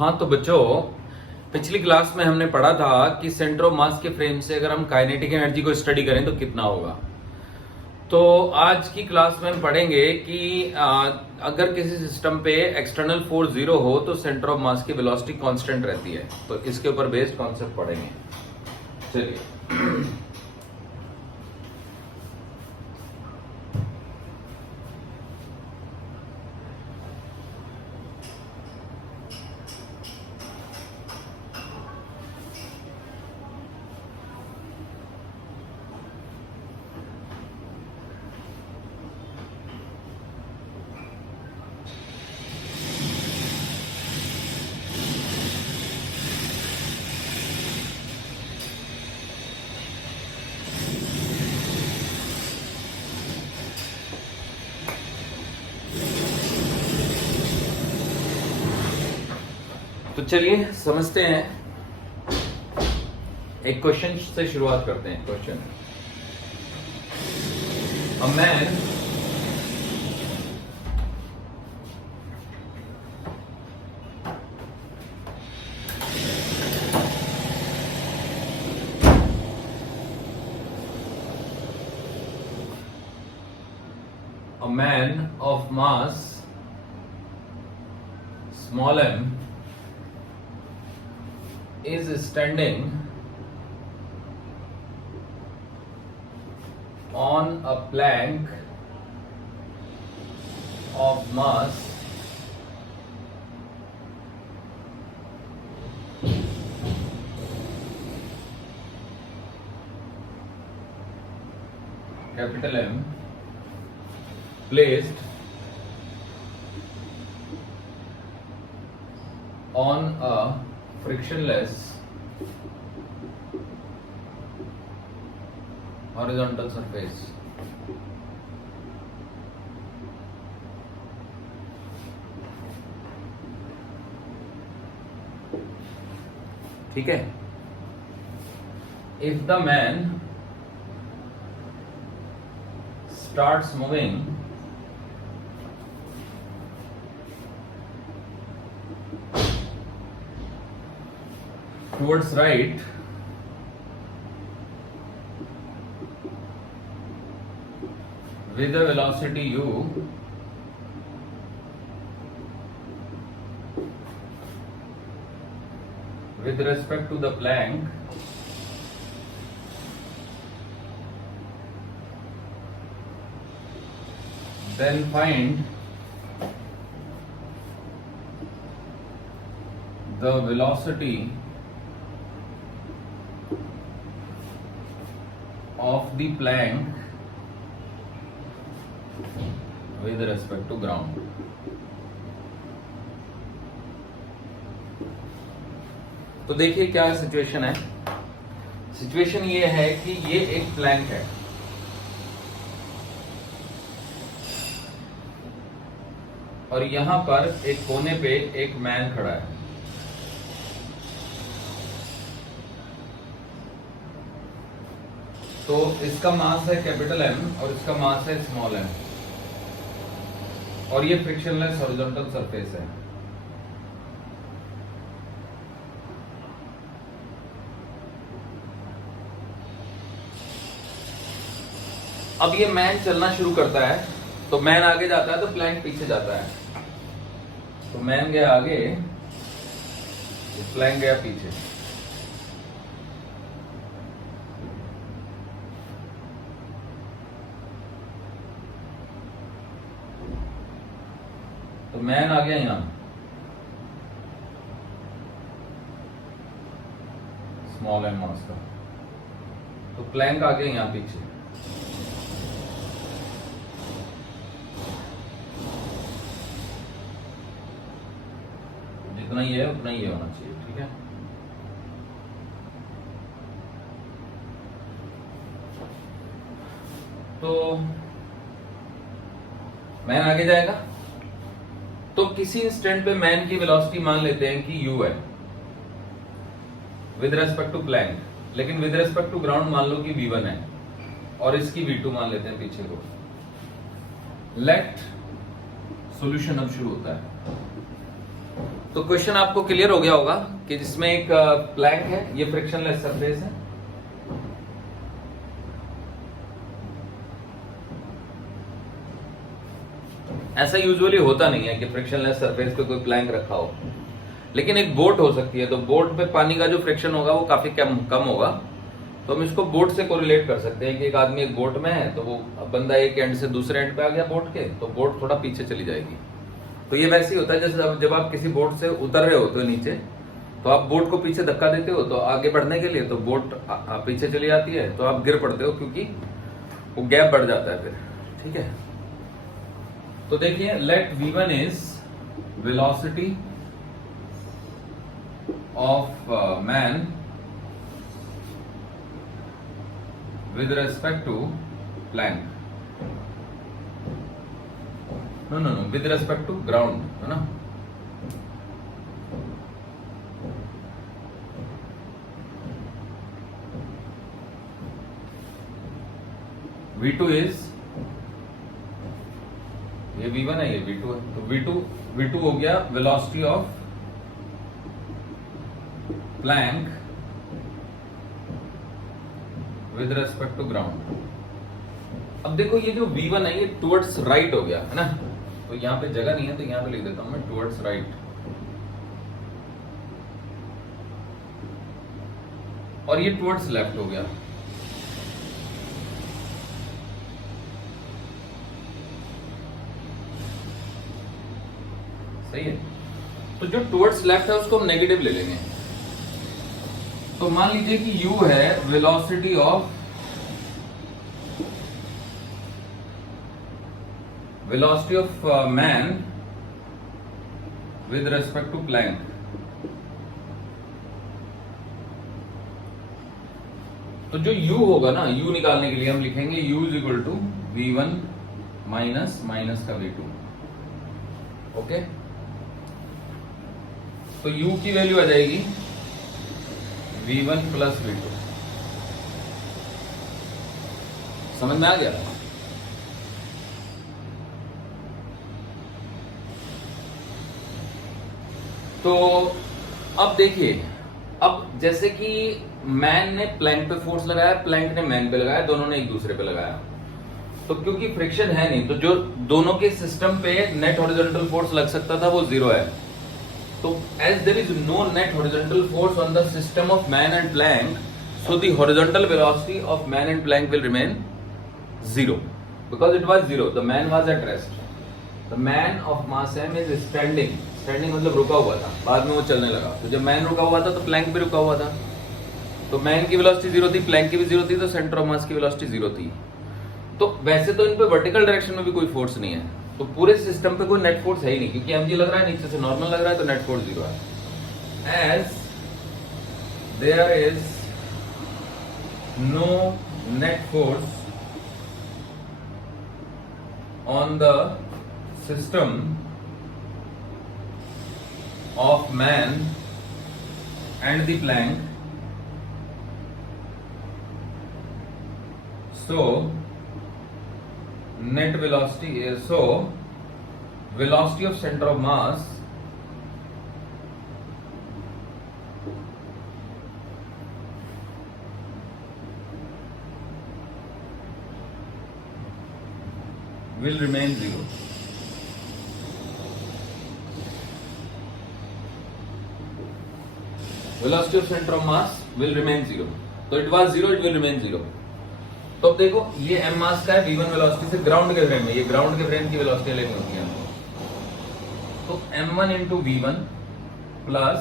हाँ तो बच्चों, पिछली क्लास में हमने पढ़ा था कि सेंटर ऑफ मास के फ्रेम से अगर हम काइनेटिक एनर्जी को स्टडी करें तो कितना होगा। तो आज की क्लास में हम पढ़ेंगे कि अगर किसी सिस्टम पे एक्सटर्नल फोर्स 0 हो तो सेंटर ऑफ मास की वेलोसिटी कांस्टेंट रहती है। तो इसके ऊपर बेस्ड कॉन्सेप्ट पढ़ेंगे। चलिए तो चलिए समझते हैं। एक क्वेश्चन से शुरुआत करते हैं। Question, a man of mass small m is standing on a plank of mass capital M placed on a frictionless horizontal surface. ठीक है। If the man starts moving towards right with a velocity u with respect to the plank then find the velocity of the plank with respect to ground. तो देखिए क्या situation है। Situation ये है कि ये एक प्लैंक है और यहां पर एक कोने पे एक मैन खड़ा है। तो इसका मास है कैपिटल M और इसका मास है स्मॉल m और ये फ्रिक्शनलेस हॉरिजॉन्टल सरफेस है। अब ये मैन चलना शुरू करता है तो मैन आगे जाता है तो प्लैंक पीछे जाता है। तो मैन गया आगे तो प्लैंक गया पीछे। तो मैन आ गया यहां स्मॉल एम मास का, तो प्लैंक आ गया यहां पीछे। जितना ही है उतना ही होना चाहिए। ठीक है। तो मैन आगे जाएगा तो किसी इंस्टेंट पे मैन की वेलोसिटी मान लेते हैं कि u है विद रेस्पेक्ट टू प्लैंक, लेकिन विद रेस्पेक्ट टू ग्राउंड मान लो कि v1 है और इसकी v2 मान लेते हैं पीछे को। लेट सॉल्यूशन अब शुरू होता है। तो क्वेश्चन आपको क्लियर हो गया होगा कि जिसमें एक प्लैंक है, ये फ्रिक्शनलेस सरफेस है, ऐसा यूजुअली होता नहीं है कि फ्रिक्शनलेस सरफेस पे कोई प्लैंक रखा हो, लेकिन एक बोट हो सकती है। तो बोट पे पानी का जो फ्रिक्शन होगा वो काफी कम होगा, तो हम इसको बोट से कोरिलेट कर सकते हैं कि एक आदमी एक बोट में है, तो वो बंदा एक एंड से दूसरे एंड पे आ गया बोट के, तो बोट थोड़ा पीछे चली जाएगी। तो ये वैसे ही होता है जैसे जब आप किसी बोट से उतर रहे होते हो नीचे, तो आप बोट को पीछे धक्का देते हो तो आगे बढ़ने के लिए, तो बोट पीछे चली जाती है, तो आप गिर पड़ते हो क्योंकि वो गैप बढ़ जाता है फिर। ठीक है, तो देखिए let v1 is velocity of man with respect to plank, no with respect to ground, है ना। v2 is, ये v1 है, ये v2 है, तो v2 हो गया velocity of plank with respect to ground. अब देखो ये जो v1 है ये टुवर्ड्स राइट हो गया, है ना, तो यहां पे जगह नहीं है तो यहां पे लिख देता हूं मैं टुवर्ड्स राइट, और ये टुवर्ड्स लेफ्ट हो गया। सही है, तो जो टुवर्ड्स लेफ्ट है उसको हम नेगेटिव ले लेंगे। तो मान लीजिए कि u है velocity of man with respect to plank. तो जो u होगा ना, u निकालने के लिए हम लिखेंगे u is equal to v1 minus का v2। ओके, तो u की वैल्यू आ जाएगी v1 प्लस v2। समझ में आ गया? तो अब देखिए, अब जैसे कि मैन ने प्लैंक पे फोर्स लगाया, प्लैंक ने मैन पे लगाया, दोनों ने एक दूसरे पे लगाया, तो क्योंकि फ्रिक्शन है नहीं, तो जो दोनों के सिस्टम पे नेट हॉरिजॉन्टल फोर्स लग सकता था वो जीरो है। So as there is no net horizontal force on the system of man and plank, so the horizontal velocity of man and plank will remain zero, because it was zero. The man was at rest. The man of mass m is standing. Standing मतलब रुका हुआ था, बाद में वो चलने लगा। तो जब मैन रुका हुआ था तो प्लैंक भी रुका हुआ था, तो मैन की वेलोसिटी जीरो थी, प्लैंक की भी जीरो थी, तो सेंटर ऑफ मास की वेलोसिटी जीरो थी। तो वैसे तो इन पे वर्टिकल डायरेक्शन में भी कोई फोर्स नहीं है, तो पूरे सिस्टम पे कोई नेट फोर्स है ही नहीं, क्योंकि mg लग रहा है, नीचे से नॉर्मल लग रहा है, तो नेट फोर्स जीरो है। As there is no net force on the system of man and the plank, so net velocity is, so velocity of center of mass will remain zero. Velocity of center of mass will remain zero. तो it was zero, it will remain zero. तो अब देखो ये m मास का है, v1 velocity से ground के frame में, ये ग्राउंड के फ्रेम की वेलोसिटी लेनी होती है हमको। तो m1 into v1 plus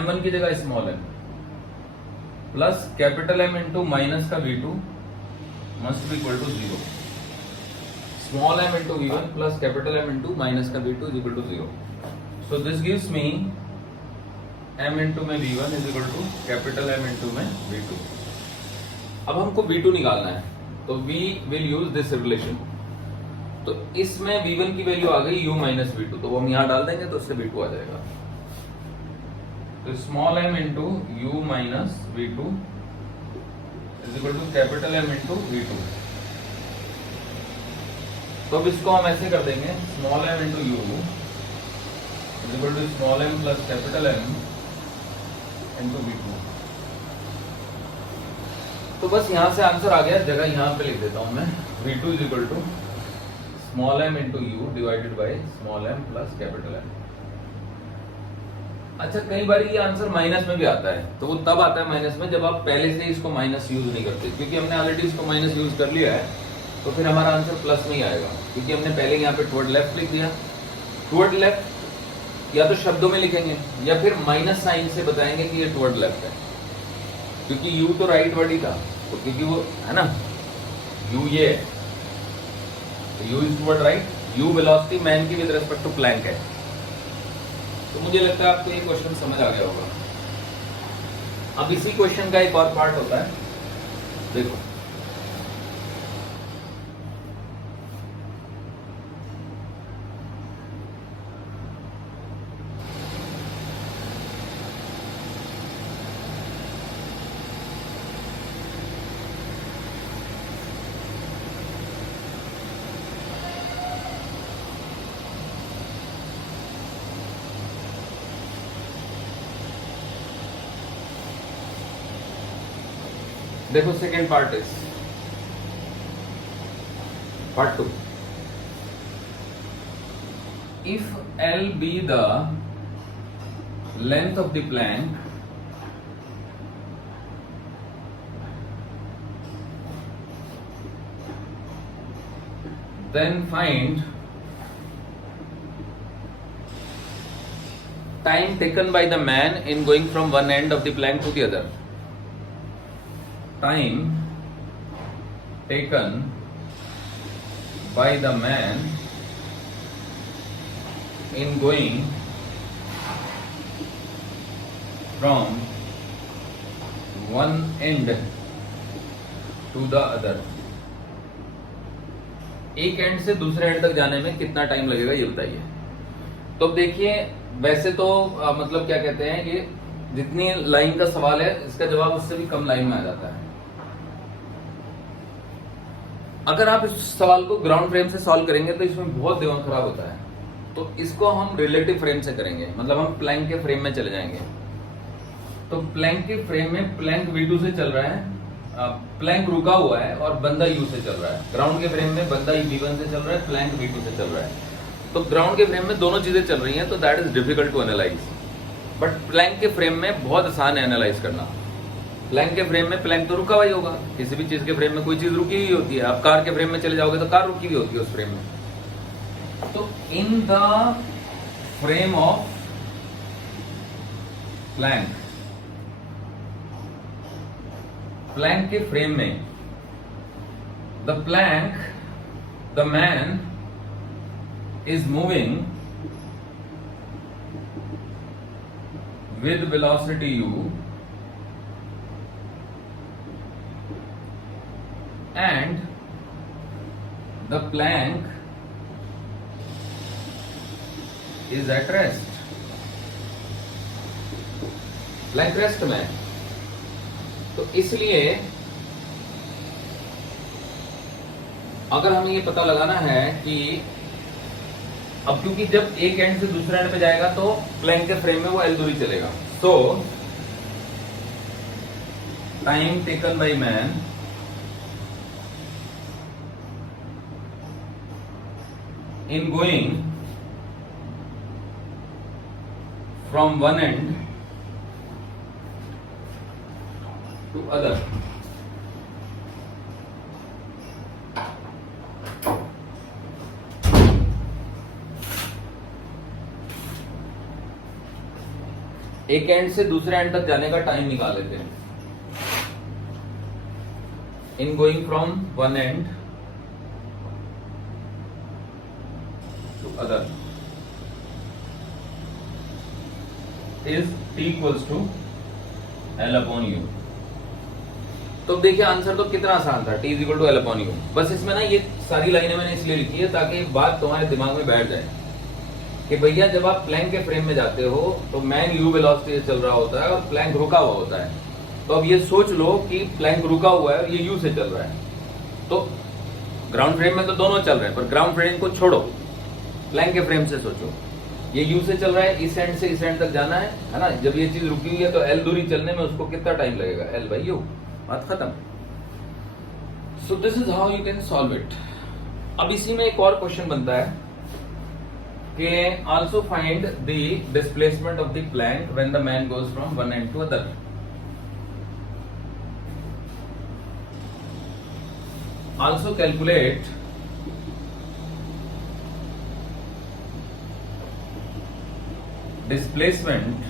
m1 की जगह small m plus capital M into minus का v2 must be equal to zero. Small m into v1 plus capital M into minus का v2 is equal to zero. So this gives me m into में v1 is equal to capital M into में v2। अब हमको v2 निकालना है, तो v will use this relation. तो इसमें v1 की वैल्यू आ गई u माइनस v2, तो वो हम यहां डाल देंगे तो उससे v2 आ जाएगा। तो small m into u minus v2 is equal to capital M into v2। तो अब इसको हम ऐसे कर देंगे, small m into u is equal to small m plus capital M into V2। तो बस यहां से आंसर आ गया, जगह यहां पे लिख देता हूं मैं। V2 is equal to small m into u divided by small m plus capital M। अच्छा, कई बार ये आंसर माइनस में भी आता है, तो वो तब आता है माइनस में जब आप पहले से इसको माइनस यूज नहीं करते, क्योंकि हमने ऑलरेडी इसको माइनस यूज कर लिया है, तो फिर हमारा आंसर प्लस में ही आएगा, क्योंकि हमने पहले यहाँ पे टुवर्ड लेफ्ट लिख दिया। टुवर्ड लेफ्ट या तो शब्दों में लिखेंगे या फिर माइनस साइन से बताएंगे कि ये टुवर्ड लेफ्ट है, क्योंकि यू तो राइट वर्ड ही था, तो क्योंकि वो है ना, यू ये है, तो you is toward right, you velocity man की विद रेस्पेक्ट टू प्लैंक है। तो मुझे लगता है आपको ये क्वेश्चन समझ आ गया होगा। अब इसी क्वेश्चन का एक और पार्ट होता है, देखो देखो, second part is part 2। If L be the length of the plank, then find time taken by the man in going from one end of the plank to the other. Time taken by the man in going from one end to the other। एक end से दूसरे and तक जाने में कितना time लगेगा ये बताइए। तो देखिए, वैसे तो मतलब क्या कहते हैं, ये जितनी लाइन का सवाल है इसका जवाब उससे भी कम लाइन में आ जाता है। अगर आप इस सवाल को ग्राउंड फ्रेम से सॉल्व करेंगे तो इसमें बहुत दिमाग खराब होता है, तो इसको हम रिलेटिव फ्रेम से करेंगे, मतलब हम प्लैंक के फ्रेम में चले जाएंगे। तो प्लैंक के फ्रेम में प्लैंक V2 से चल रहा है, प्लैंक रुका हुआ है और बंदा U से चल रहा है। ग्राउंड के फ्रेम में बंदा V1 से चल रहा है, प्लैंक V2 से चल रहा है। तो ग्राउंड के फ्रेम में दोनों चीजें चल रही हैं, तो that is difficult to analyse, but plank के फ्रेम में बहुत आसान है एनालाइज करना। प्लैंक के फ्रेम में प्लैंक तो रुका हुआ ही होगा, किसी भी चीज के फ्रेम में कोई चीज रुकी हुई होती है। आप कार के फ्रेम में चले जाओगे तो कार रुकी हुई होती है उस फ्रेम में। तो in the frame of plank, plank के फ्रेम में the plank, the man is moving with velocity u and the plank is at rest। Plank rest में, तो इसलिए अगर हमें ये पता लगाना है कि अब क्योंकि जब एक एंड से दूसरे एंड पे जाएगा तो प्लैंक के फ्रेम में वो L दूरी चलेगा, तो time taken by man in going from one end to other. एक एंड से दूसरे एंड तक जाने का टाइम निकाल लेते हैं। In going from one end to other is T equals to L upon u. तो देखिए आंसर तो कितना आसान था, T is equal to L upon u. बस इसमें ना ये सारी लाइनें मैंने इसलिए लिखी है ताकि बात तुम्हारे दिमाग में बैठ जाए कि भैया जब आप प्लैंक के फ्रेम में जाते हो तो मैन यू वेलोसिटी से चल रहा होता है और प्लैंक रुका हुआ होता है। तो अब ये सोच लो कि प्लैंक रुका हुआ है और ये यू से चल रहा है। तो ग्राउंड फ्रेम में तो दोनों चल रहे हैं, पर ग्राउंड फ्रेम को छोड़ो, प्लैंक के फ्रेम से सोचो। ये यू से चल रहा है, इस एंड से इस एंड तक जाना है ना। जब ये चीज रुकी हुई है तो एल दूरी चलने में उसको कितना टाइम लगेगा, एल बाई यू, बात खत्म। So this is how you can solve it. अब इसी में एक और क्वेश्चन बनता है कि also find the displacement of the plank when the man goes from one end to other. Also calculate displacement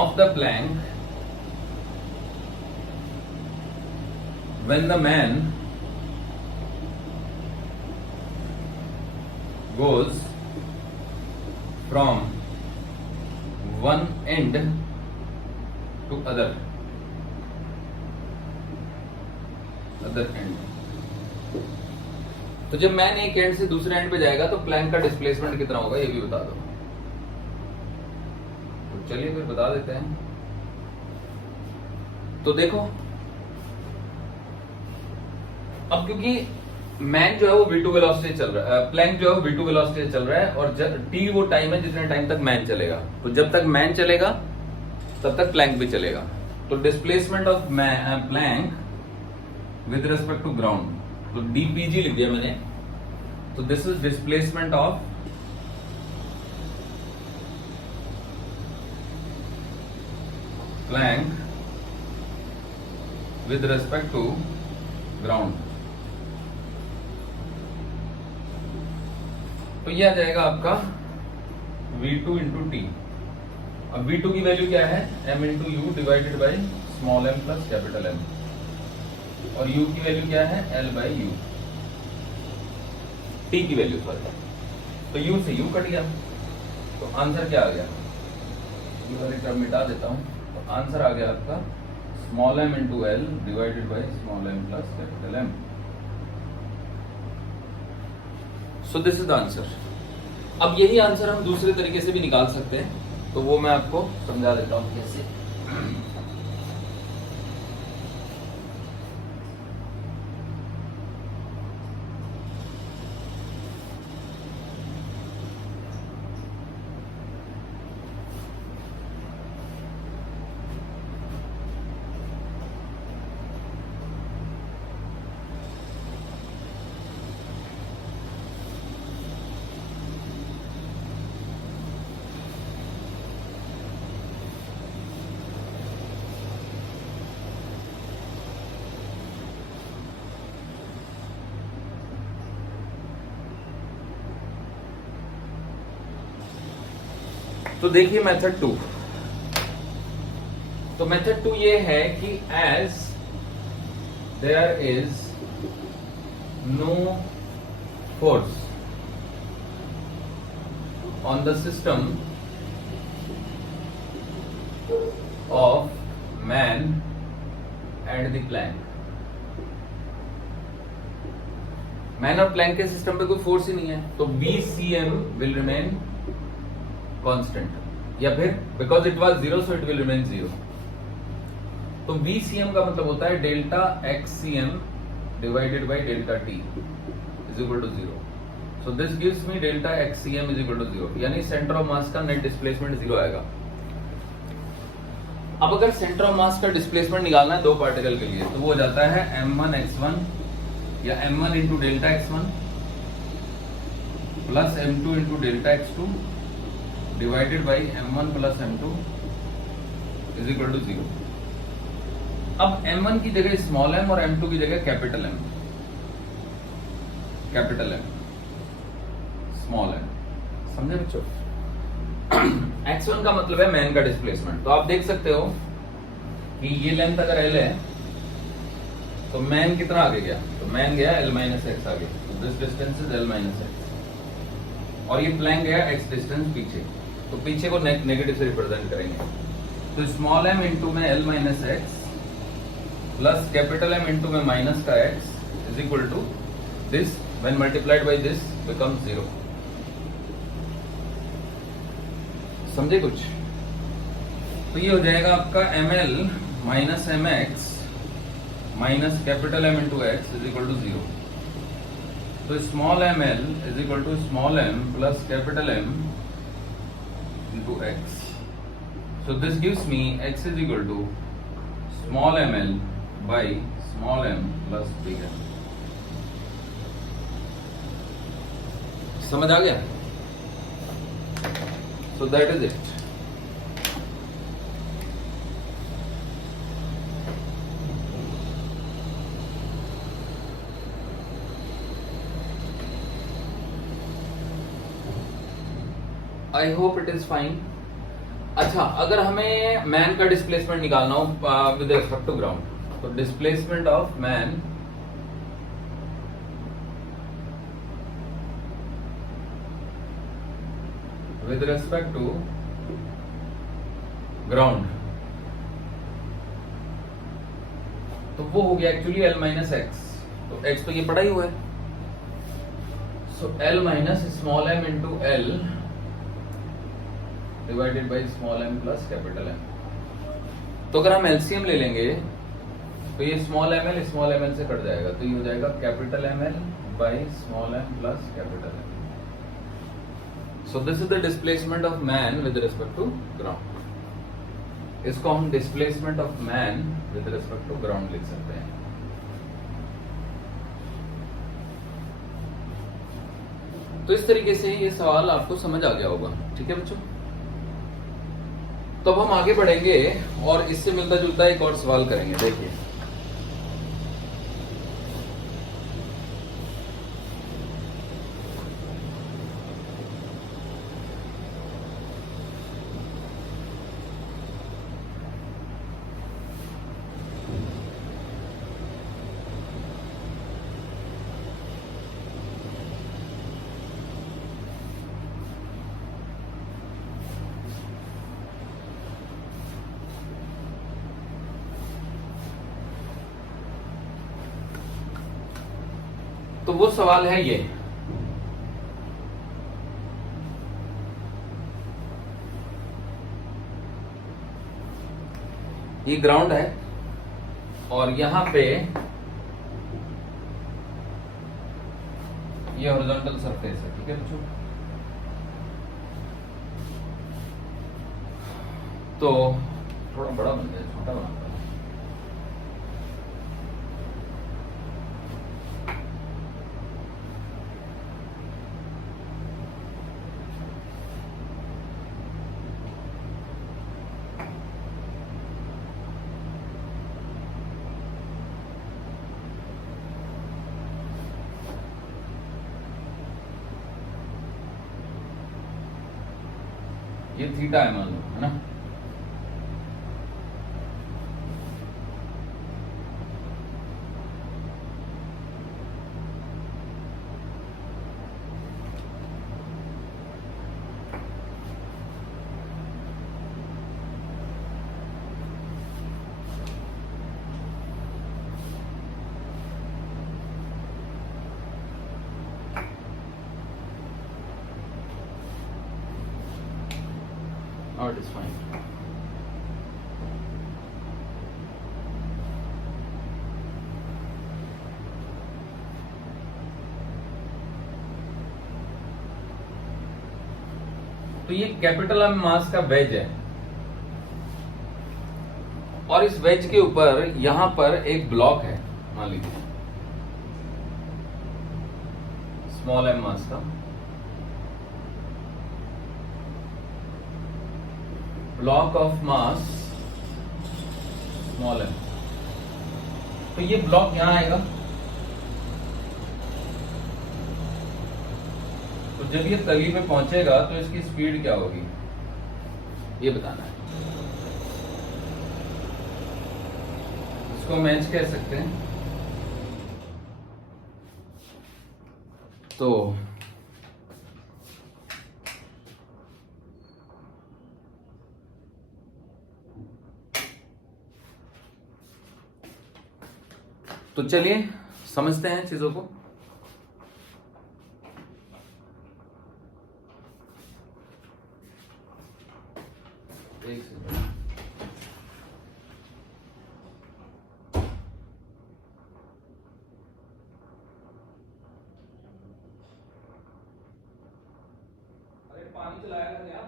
of the plank when the man goes from one end to other end। तो जब man एक end से दूसरे and पे जाएगा तो Planck का displacement कितना होगा ये भी बता दो। तो चलिए फिर बता देते हैं। तो देखो अब क्योंकि मैन जो है वो v2 वेलोसिटी चल रहा है, प्लैंक जो है वो v2 वेलोसिटी चल रहा है और t वो टाइम है जितने टाइम तक मैन चलेगा। तो जब तक मैन चलेगा तब तक प्लैंक भी चलेगा। तो displacement of plank with respect to ground, तो dpg लिख दिया मैंने। तो this is displacement of plank with respect to ground. तो ये आ जाएगा आपका v2 इंटू टी। अब v2 की वैल्यू क्या है, m into u divided by small m plus capital M, और u की वैल्यू क्या है, l बाई यू। t की वैल्यू सॉरी, तो u से u कट गया। तो आंसर क्या आ गया, ये वाली टर्म मिटा देता हूं। तो आंसर आ गया आपका small m into l divided by small m plus capital M। So this is the answer. अब यही आंसर हम दूसरे तरीके से भी निकाल सकते हैं, तो वो मैं आपको समझा देता हूं कैसे। तो देखिए मेथड 2। तो मेथड 2 ये है कि as there is no force on the system of man and the plank, man और प्लैंक के सिस्टम पे कोई फोर्स ही नहीं है, तो VCM विल रिमेन कांस्टेंट, या फिर because it was 0 so it will remain 0। तो VCM का मतलब होता है delta XCM divided by delta T is equal to 0। So this gives me delta XCM is equal to 0, यानी सेंटर ऑफ मास का net displacement 0 आएगा। अब अगर सेंटर ऑफ मास का डिस्प्लेसमेंट निकालना है दो पार्टिकल के लिए, तो वो हो जाता है m1 x1 या m1 into delta x1 plus m2 into delta x2 divided by m1 plus m2 is equal to 0। अब m1 की जगह स्मॉल m और m2 की जगह कैपिटल M, स्मॉल m, समझे बच्चों। x1 का मतलब है मैन का डिस्प्लेसमेंट। तो आप देख सकते हो कि ये लेंथ अगर l है तो मैन कितना आगे गया, तो मैन गया l माइनस एक्स आगे, तो this distance is l minus x, और ये प्लैंक गया x डिस्टेंस पीछे, तो पीछे को नेगेटिव से रिप्रेजेंट करेंगे। तो स्मॉल m इंटू में l minus x plus capital M into में माइनस का x is equal to this, when multiplied by this becomes 0। समझे कुछ? तो ये हो जाएगा आपका ml minus mx minus capital M into x is equal to 0। तो small m l is equal to small m plus capital M into x. So this gives me x is equal to small m l by small m plus big M. समझ आ गया? So that is it. I hope it is fine. अच्छा, अगर हमें man का displacement निकालना हो with respect to ground, तो displacement of man with respect to ground, तो वो हो गया एक्चुअली एल माइनस एक्स. तो एक्स तो ये पड़ा ही हुआ है. So l minus small m into l divided by small m plus capital M. तो अगर हम एलसीएम ले लेंगे तो ये स्मॉल एम एल से कट जाएगा, तो ये हो जाएगा capital m l by small m plus capital m. So this is the displacement of man with respect to ground. इसको हम displacement of man with respect to ground लिख सकते हैं. तो इस तरीके से ये सवाल आपको समझ आ गया होगा. ठीक है बच्चों, तो अब हम आगे बढ़ेंगे और इससे मिलता जुलता एक और सवाल करेंगे. देखिए, तो वो सवाल है ये, ग्राउंड है और यहां पे ये हॉरिजॉन्टल सरफेस है. ठीक है बच्चों, तो थोड़ा बड़ा बन जाए, छोटा बनाता है. ये थीटा है मान लो, है ना. Now it is fine. तो ये कैपिटल एम मास का वेज है और इस वेज के ऊपर यहां पर एक ब्लॉक है, मान लीजिए स्मॉल एम मास का block of mass small m. तो ये ब्लॉक यहां आएगा, तो जब ये तली पे पहुंचेगा तो इसकी स्पीड क्या होगी ये बताना है. इसको मैच कह सकते हैं. तो चलिए समझते हैं चीजों को. एक सेकंड. पानी चलाया था क्या?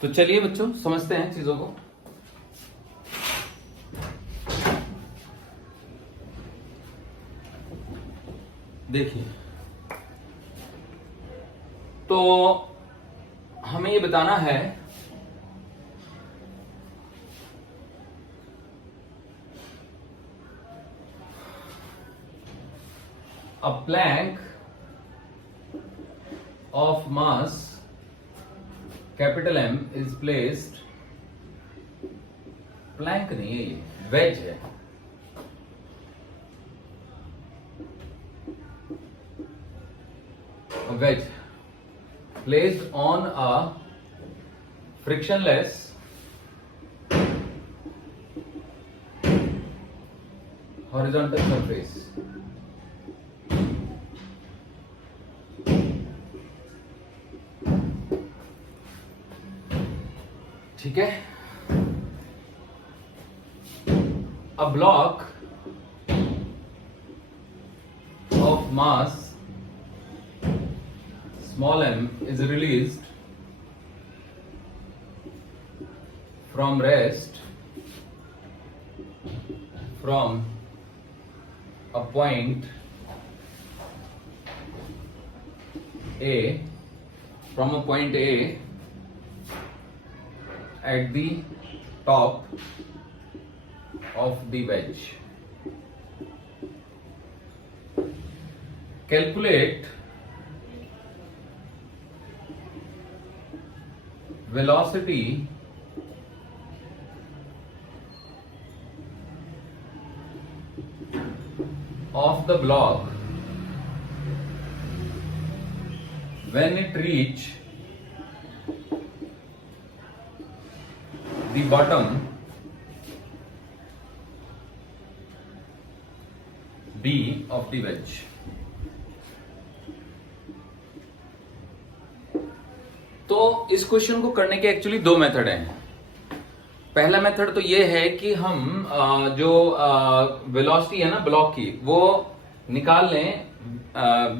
तो चलिए बच्चों समझते हैं चीजों को। देखिए, तो हमें ये बताना है a plank of mass capital M is placed, plank नहीं है ये, वेज है, wedge placed on a frictionless horizontal surface. ठीक है, a block of mass small m is released from rest from a point A, from a point A at the top of the wedge. Calculate velocity of the block when it reach the bottom B of the wedge. तो इस question को करने के actually दो method हैं। पहला method तो ये है कि हम जो वेलोसिटी है ना ब्लॉक की वो निकाल लें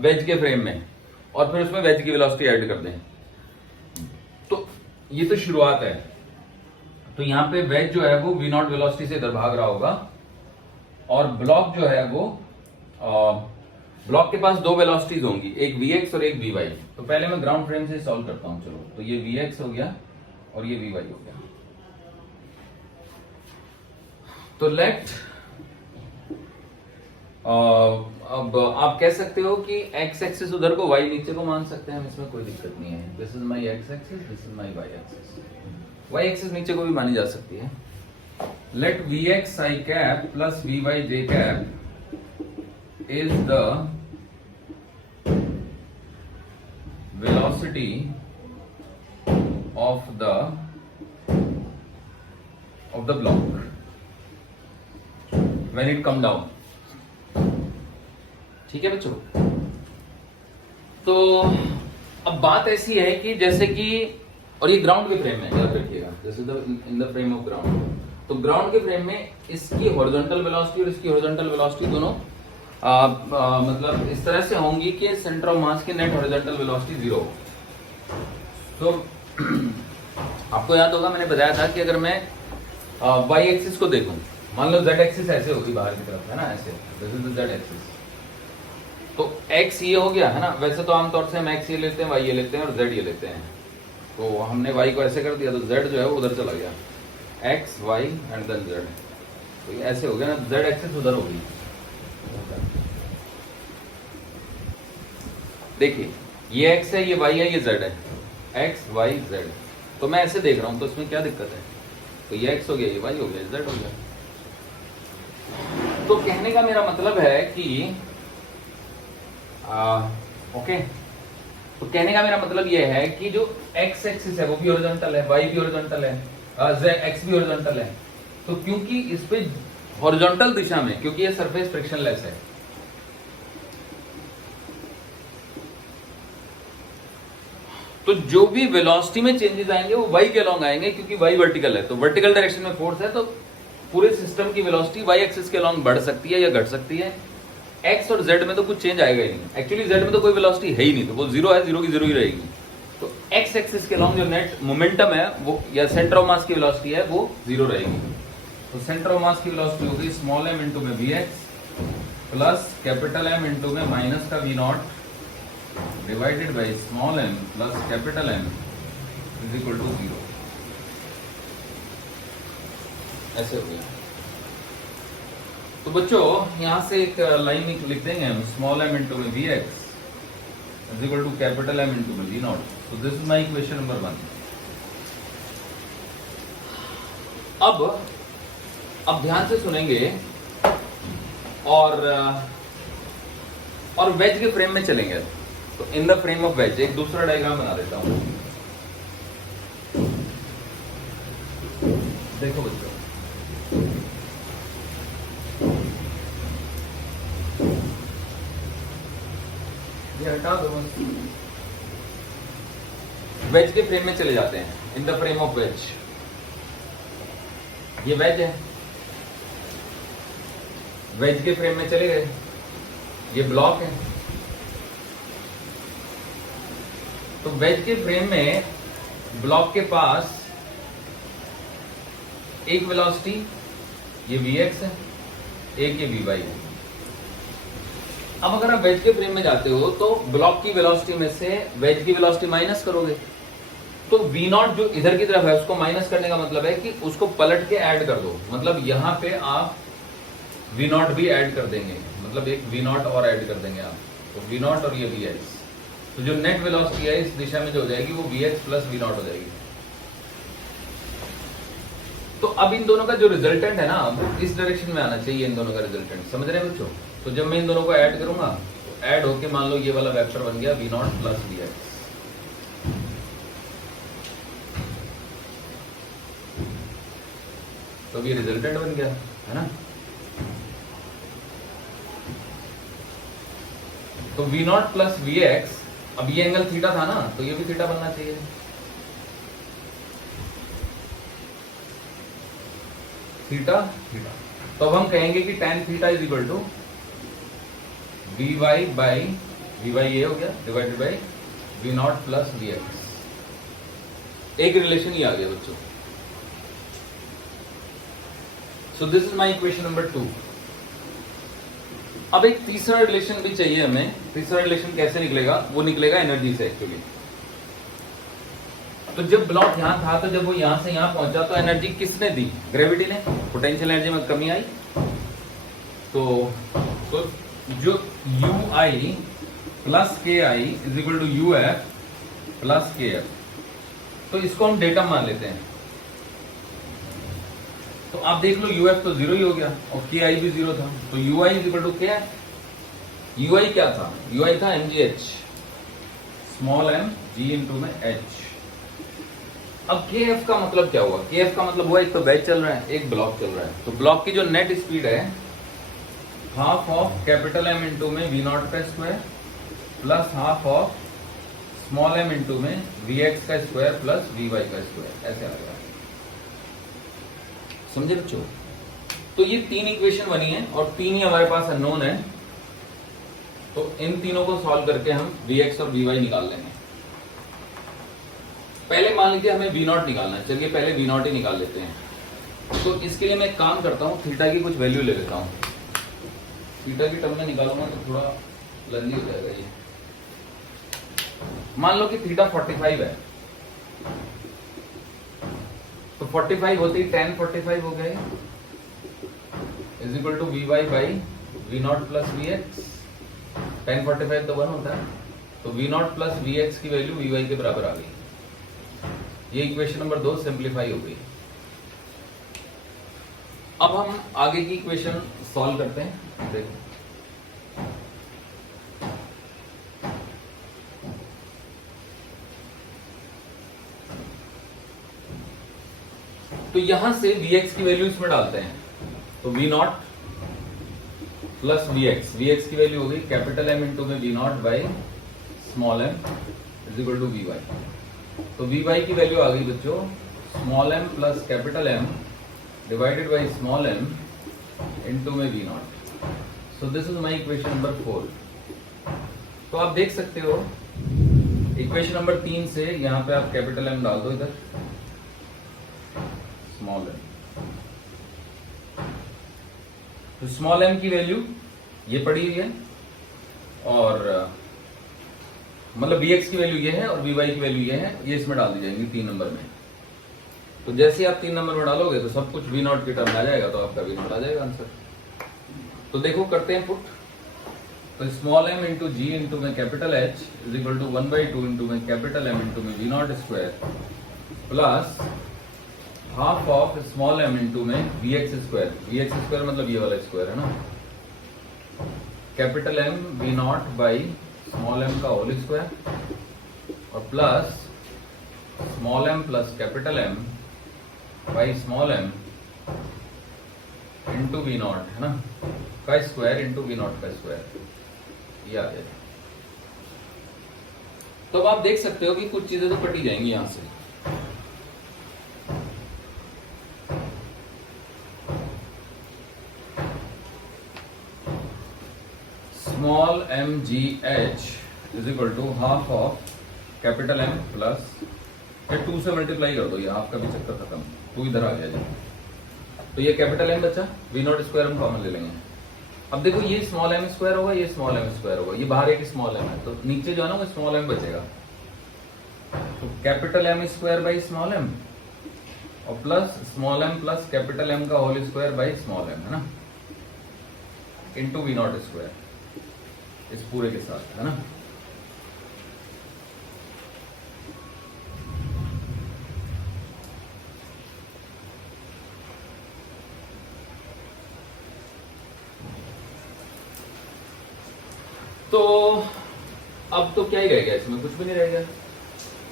वेज के फ्रेम में और फिर उसमें वेज की वेलोसिटी ऐड कर दें। तो ये तो शुरुआत है। तो यहाँ पे वेज जो है वो v नॉट वेलोसिटी से इधर भाग रहा होगा और ब्लॉक जो है वो ब्लॉक के पास दो वेलोसिटीज होंगी, एक vx और एक vy। तो पहले मैं ग्राउंड फ्रेम से सॉल्व करता हूं। चलो, तो ये vx हो गया और ये vy हो गया। तो लेट अब आप कह सकते हो कि x एक्सिस उधर को y नीचे को मान सकते हैं, इसमें कोई दिक्कत नहीं है। This is my x axis, this is my y axis. y axis नीचे को भी मानी जा सकती है। Let vx i cap plus vy j cap is the velocity of the block when it come down। ठीक है बच्चों। तो अब बात ऐसी है कि जैसे कि, और ये ग्राउंड के फ्रेम में याद रखिएगा, जैसे इन द फ्रेम ऑफ ग्राउंड। तो ग्राउंड के फ्रेम में इसकी हॉरिजॉन्टल वेलोसिटी और इसकी हॉरिजॉन्टल वेलोसिटी दोनों मतलब इस तरह से होंगी कि सेंटर ऑफ मास की नेट हॉरिजॉन्टल वेलोसिटी 0 हो। तो आपको याद होगा मैंने बताया था कि अगर मैं y एक्सिस को देखूं, मान लो z एक्सिस ऐसे होगी बाहर की तरफ, है ना, ऐसे, this is the z axis. तो x ये हो गया, है ना। वैसे तो आमतौर से हम x ये लेते हैं, y ये लेते हैं और z ये लेते हैं। तो हमने y को ऐसे कर दिया तो z जो है वो उधर चला गया, x y and then z। तो ये ऐसे हो गया ना, z एक्सिस उधर होगी। देखिए, ये x है, ये y है, ये z है, x y z। तो मैं ऐसे देख रहा हूं तो इसमें क्या दिक्कत है? तो ये x हो गया, ये y हो गया, z हो गया। तो कहने का मेरा मतलब है कि ओके, तो कहने का मेरा मतलब ये है कि जो x एक्सिस है वो भी हॉरिजॉन्टल है, y भी हॉरिजॉन्टल है, x भी हॉरिजॉन्टल है। तो क्योंकि इस पे हॉरिजॉन्टल दिशा में, क्योंकि ये सरफेस फ्रिक्शनलेस है, तो जो भी वेलोसिटी में चेंजेस आएंगे वो y के अलॉन्ग आएंगे, क्योंकि y वर्टिकल है, तो वर्टिकल डायरेक्शन में फोर्स है, तो पूरे सिस्टम की वेलोसिटी y एक्सिस के अलॉन्ग बढ़ सकती है या घट सकती है। x और z में तो कुछ चेंज आएगा ही नहीं, एक्चुअली z में तो कोई वेलोसिटी है ही नहीं, तो वो जीरो है, जीरो की जीरो ही रहेगी। तो x एक्सिस के अलॉन्ग जो नेट मोमेंटम है वो या सेंटर ऑफ मास की वेलोसिटी है वो जीरो रहेगी। तो सेंटर ऑफ मास की वेलोसिटी होगी स्मॉल m इंटू में vx plus capital M into में माइनस का v0 divided by small m plus capital M is equal to zero. ऐसे हो गया। तो बच्चों यहां से एक लाइन लिख देंगे हम, स्मॉल m इंटू में vx is equal to capital M into में v0। तो this is my equation number 1। अब ध्यान से सुनेंगे और वेज के फ्रेम में चलेंगे। तो in the frame of ways एक दूसरा डायग्राम बना देता हूं। देखो बच्चों, ये हटा दो। वेज के फ्रेम में चले जाते हैं, इन द फ्रेम ऑफ वेज। ये वेज है, वेज के फ्रेम में चले गए। ये ब्लॉक है, तो वेज के फ्रेम में ब्लॉक के पास एक वेलोसिटी ये vx है, एक ये vy है। अब अगर आप वेज के फ्रेम में जाते हो तो ब्लॉक की वेलोसिटी में से वेज की वेलोसिटी माइनस करोगे, तो v0 जो इधर की तरफ है उसको माइनस करने का मतलब है कि उसको पलट के ऐड कर दो। मतलब यहां पे आप v0 भी ऐड कर देंगे, मतलब एक v0 और ऐड कर देंगे आप। तो v0 और ये vx, तो जो नेट वेलोसिटी है इस दिशा में जो हो जाएगी वो vx प्लस v0 हो जाएगी। तो अब इन दोनों का जो रिजल्टेंट है ना, अब इस डायरेक्शन में आना चाहिए इन दोनों का रिजल्टेंट। समझ रहे हैं बच्चों? तो जब मैं इन दोनों को ऐड करूंगा तो ऐड होके मान लो ये वाला वेक्टर बन गया v0 प्लस vx। तो ये रिजल्टेंट बन गया है ना। तो v0 प्लस vx, अब ये एंगल थीटा था ना, तो ये भी थीटा बनना चाहिए। थीटा थीटा, तो अब हम कहेंगे कि tan theta is equal to vy by vy ये हो गया divided by v0 plus vx। एक रिलेशन ही आ गया बच्चों। So this is my equation number 2। अब एक तीसरा रिलेशन भी चाहिए हमें। तीसरा रिलेशन कैसे निकलेगा? वो निकलेगा एनर्जी से एक्चुअली। तो जब ब्लॉक यहां था, तो जब वो यहां से यहां पहुंचा तो एनर्जी किसने दी? ग्रेविटी ने। पोटेंशियल एनर्जी में कमी आई, तो जो ui plus k i is equal to uf plus k f, तो इसको हम डेटा मान लेते हैं। तो आप देख लो uf तो जीरो ही हो गया और के आई भी जीरो था, तो ui इज इक्वल टू के एफ। ui क्या था? ui था mgh, small m g into में h। अब के एफ का मतलब क्या हुआ? के एफ का मतलब हुआ एक तो बैच चल रहा है, एक ब्लॉक चल रहा है। तो ब्लॉक की जो नेट स्पीड है half of capital M into में v0 का square plus half of small m into में vx का स्क्वायर प्लस vy का स्क्वायर, ऐसे आ गया। समझे बच्चों? तो ये तीन इक्वेशन बनी है और तीन ही हमारे पास अननोन है। तो इन तीनों को सॉल्व करके हम vx और vy निकाल लेंगे। पहले मान लीजिए हमें v0 निकालना है, चलिए पहले v0 ही निकाल लेते हैं। तो इसके लिए मैं काम करता हूँ, थीटा की कुछ वैल्यू ले लेता हूँ। थीटा की टर्म में निकालूंगा तो थोड़ा लंबी हो जाएगा ये। मान लो कि थीटा 45 है, तो 45 होती है tan 45 हो गए is equal to vy by v0 plus vx। tan 45 तो 1 होता है, तो v0 प्लस vx की वैल्यू vy के बराबर आ गई। ये इक्वेशन नंबर 2 सिंप्लीफाई हो गई। अब हम आगे की इक्वेशन सॉल्व करते हैं। देखो तो यहां से vx की वैल्यू इसमें डालते हैं, तो v0 प्लस vx की वैल्यू हो गई कैपिटल M इंटू में v0 by small m is equal to v y. तो वी वाई की वैल्यू आ गई बच्चों small m plus capital M divided by small m into में we naught. So this is my equation number 4। तो आप देख सकते हो इक्वेशन नंबर 3 से यहाँ पे आप कैपिटल एम डाल दो इधर, स्मॉल एम। तो स्मॉल एम की वैल्यू ये पड़ी हुई है और मतलब Vx की वैल्यू ये है और Vy की वैल्यू ये है, ये इसमें डाल दी जाएंगी 3 नंबर में। तो जैसे आप 3 नंबर में डालोगे तो सब कुछ V नॉट की टर्म आ जाएगा, तो आपका V नॉट आ जाएगा आंसर। तो देखो करते हैं पुट। तो small m into g into में capital H is equal to 1/2 into में कैपिटल M इंटू में V not square plus half of small m into में Vx स्क्वायर। Vx स्क्वायर मतलब ये वाला स्क्वायर है ना, capital M V not by small m का होल स्क्वायर और plus small m plus capital M by small m into we not है ना का स्क्वायर इंटू वी नॉट का स्क्वायर, ये आ जाएगा। तो अब आप देख सकते हो कि कुछ चीजें तो कटी जाएंगी यहां से। Small m g H is equal to half of capital M plus 2 से मल्टीप्लाई कर दो, ये हाफ का भी चक्कर खत्म, 2 इधर आ गया जी। तो ये कैपिटल एम बचा, वी नॉट स्क्वायर हम कॉमन ले लेंगे। अब देखो ये स्मॉल एम स्क्वायर होगा, ये स्मॉल एम स्क्वायर होगा, ये बाहर एक स्मॉल एम है, तो नीचे जो है ना वो स्मॉल एम बचेगा। तो capital M square by small m और plus small m plus capital M का whole square by small m है ना इंटू वी नॉट स्क्वायर, इस पूरे के साथ है ना। तो अब तो क्या ही रह गया इसमें, कुछ भी नहीं रह गया।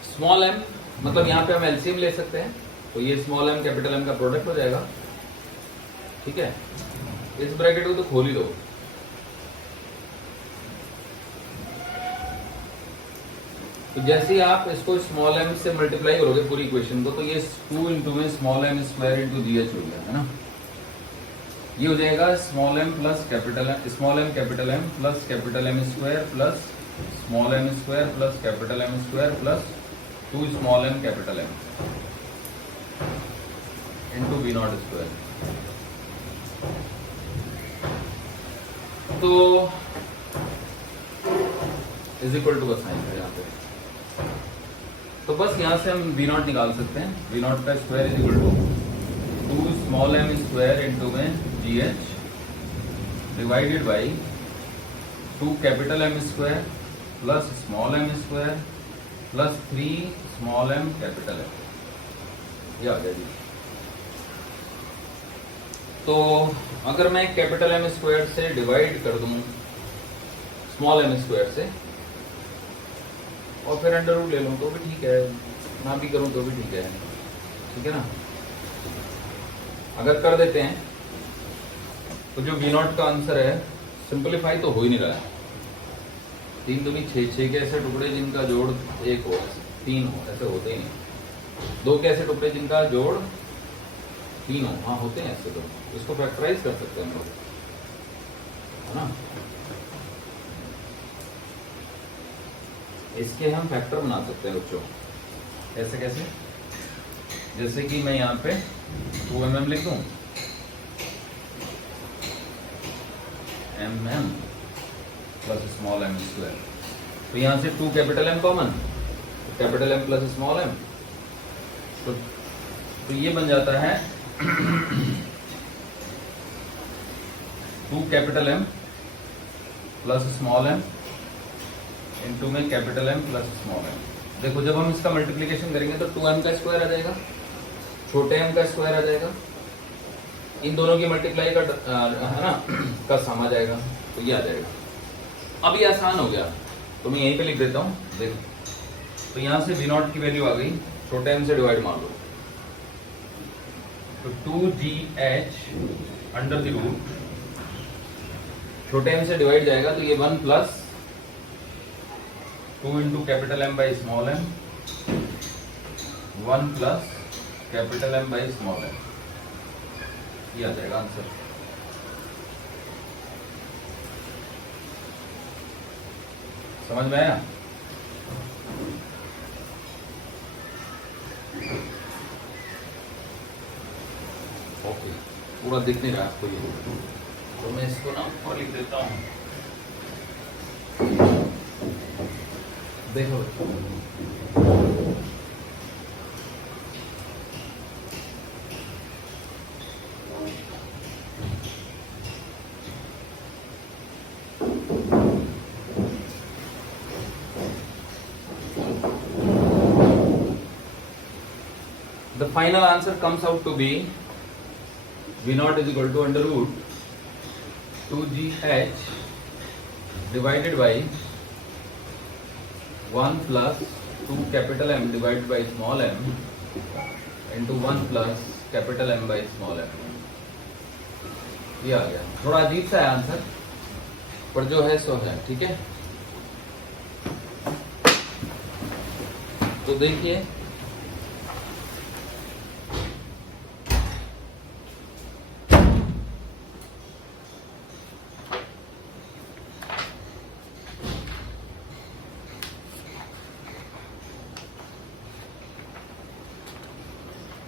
स्मॉल एम मतलब यहां पे हम एलसीएम ले सकते हैं, तो ये स्मॉल एम कैपिटल एम का प्रोडक्ट हो जाएगा, ठीक है। इस ब्रैकेट को तो खोल ही दो। तो जैसे ही आप इसको स्मॉल एम से मल्टीप्लाई करोगे पूरी इक्वेशन को, तो ये 2 इंटू में स्मॉल एम स्क्वायर इंटू जी एच हो गया है ना। ये हो जाएगा small m plus capital m, small m capital M plus capital M square plus small m square plus capital M square plus 2 small m capital M into we not square. तो is equal to का sign है यहाँ पे। तो बस यहां से हम वी नॉट निकाल सकते हैं। वी नॉट का square is equal to 2 small m square into में g h divided by 2 capital M square plus small m square plus 3 small m capital M, ये आ जाएगी। तो अगर मैं कैपिटल एम स्क्वायर से डिवाइड कर दूं स्मॉल एम स्क्वायर से और फिर अंडर रूट ले लूं तो भी ठीक है, ना भी करूं तो भी ठीक है, ठीक है ना। अगर कर देते हैं तो जो वी नॉट का आंसर है सिंपलीफाई तो हो ही नहीं रहा है। 3 दूनी 6, 6 के ऐसे टुकड़े जिनका जोड़ 1 हो, 3 हो, ऐसे होते ही नहीं। 2 के ऐसे टुकड़े जिनका जोड़ 3 हो, हाँ होते हैं ऐसे। तो इसको फैक्टराइज कर सकते हैं हम लोग, है ना। इसके हम फैक्टर बना सकते हैं बच्चों। कैसे कैसे? जैसे कि मैं यहाँ पे 2 mm लिख दूं, mm plus small m square. तो यहाँ से 2 capital M common, capital M plus small m, तो ये बन जाता है 2 capital M plus small m into में capital M plus small m. देखो जब हम इसका मल्टीप्लिकेशन करेंगे तो 2m का स्क्वायर आ जाएगा, छोटे m का स्क्वायर आ जाएगा, इन दोनों की मल्टीप्लाई का है ना का सम आ जाएगा, तो ये आ जाएगा। अब ये आसान हो गया, तो मैं यहीं पे लिख देता हूँ। देखो तो यहाँ से वी नॉट की वैल्यू आ गई, छोटे m से डिवाइड मार लो, तो 2gh अंडर द रूट, छोटे m से डिवाइड जाएगा तो ये 1 plus 2 into capital m by small m, 1 plus capital m by small m, ये आ जाएगा आंसर। समझ में आया? ओके, पूरा दिख नहीं रहा आपको ये, तो मैं इसको ना ऊपर लिख देता हूं। देखो the final answer comes out to be V naught is equal to under root 2gh divided by 1 plus 2 capital M divided by small m into 1 plus capital M by small m। ये आ गया, थोड़ा अजीब सा है answer, पर जो है सो है, ठीक है। तो देखिए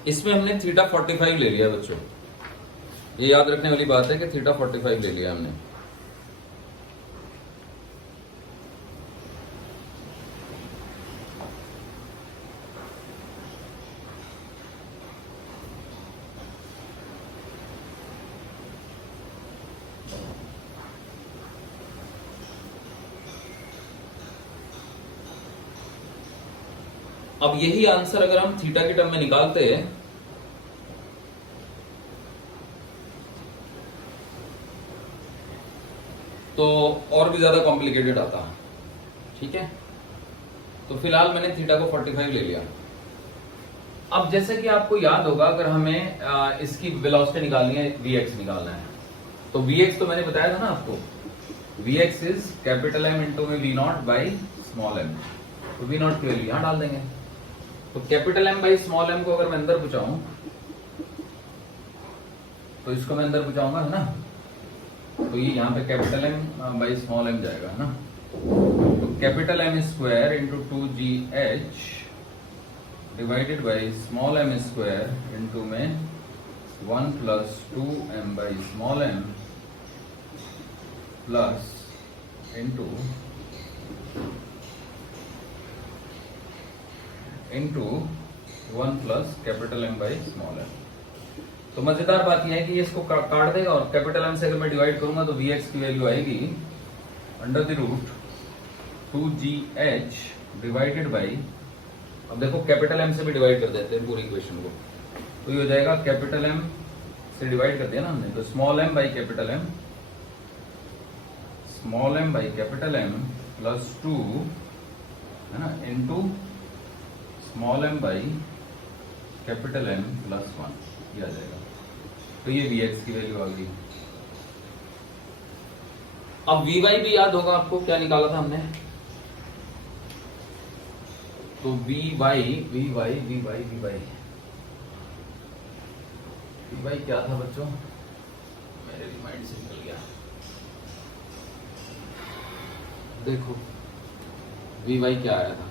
इसमें हमने थीटा 45 ले लिया बच्चों, ये याद रखने वाली बात है कि थीटा 45 ले लिया हमने। अब यही आंसर अगर हम थीटा के टर्म में निकालते हैं तो और भी ज्यादा कॉम्प्लिकेटेड आता है, ठीक है। तो फिलहाल मैंने थीटा को 45 ले लिया। अब जैसे कि आपको याद होगा, अगर हमें इसकी वेलोसिटी निकालनी है, vx निकालना है, तो vx तो मैंने बताया था ना आपको, vx is capital M into में v not by small m, तो v नॉट की वैल्यू यहां डाल देंगे। तो capital M by small m को अगर मैं अंदर पहुंचाऊं तो इसको मैं अंदर पहुंचाऊंगा, है ना, तो ये यहाँ पे capital M by small m जाएगा, है ना। तो capital M square into 2gh divided by small m square into में 1 plus 2m by small m plus into 1 plus capital M by small m। तो मजेदार बात यह है कि ये इसको काट देगा और कैपिटल M से अगर मैं डिवाइड करूंगा तो Vx की वैल्यू आएगी under the root 2gh divided by, अब देखो कैपिटल M से भी डिवाइड कर देते हैं पूरी इक्वेशन को, तो ये हो जाएगा कैपिटल M से डिवाइड कर दिया ना हमने, तो small m by capital M, small m by capital M plus 2, है ना, into small m by capital M plus 1, ये आ जाएगा। तो ये Vx की वैल्यू आ गई। अब Vy भी याद होगा आपको, क्या निकाला था हमने, तो Vy क्या था बच्चों, मेरे माइंड से निकल गया। देखो Vy क्या आया था,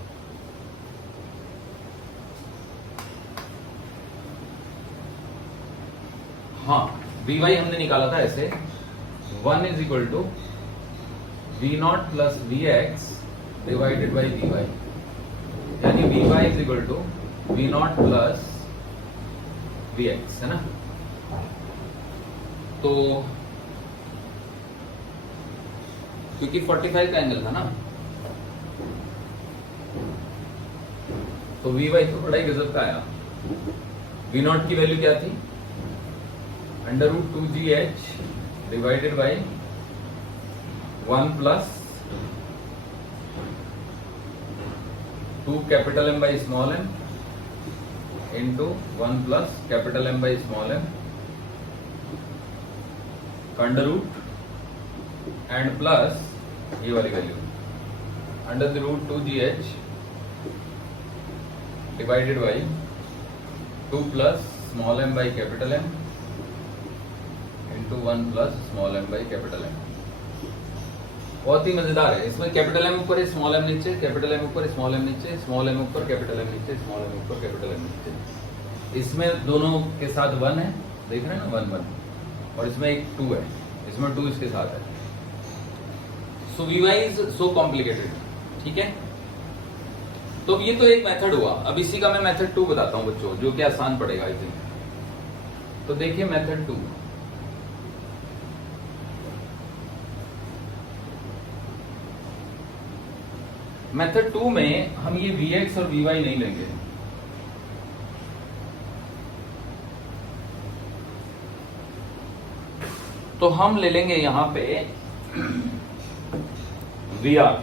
हाँ Vy हमने निकाला था ऐसे, 1 is equal to v not plus Vx divided by Vy, यानी Vy is equal to v not plus Vx, है ना। तो क्योंकि 45 का एंगल था ना, तो Vy तो बड़ा ही गजब का आया। वी नॉट की वैल्यू क्या थी, under root 2gh divided by 1 plus 2 capital M by small m into 1 plus capital M by small m under root and plus ये वाली value under the root 2gh divided by 2 plus small m by capital M into 1 plus small m by capital M। बहुत ही मजेदार है। इसमें capital M ऊपर है, small m नीचे, capital M ऊपर, स्मॉल m नीचे, स्मॉल m ऊपर, कैपिटल M नीचे, स्मॉल m ऊपर, कैपिटल M नीचे। इसमें दोनों के साथ 1 है, देख रहे हैं ना, 1 1, और इसमें एक 2 है, इसमें 2 इसके साथ है। So v is so complicated, ठीक है। तो ये तो एक मेथड हुआ। अब इसी का मैं मेथड 2 बताता हूं बच्चों, जो कि आसान पड़ेगा आई थिंक। तो देखिए मेथड 2, मेथड 2 में हम ये Vx और Vy नहीं लेंगे। तो हम ले लेंगे यहां पे Vr।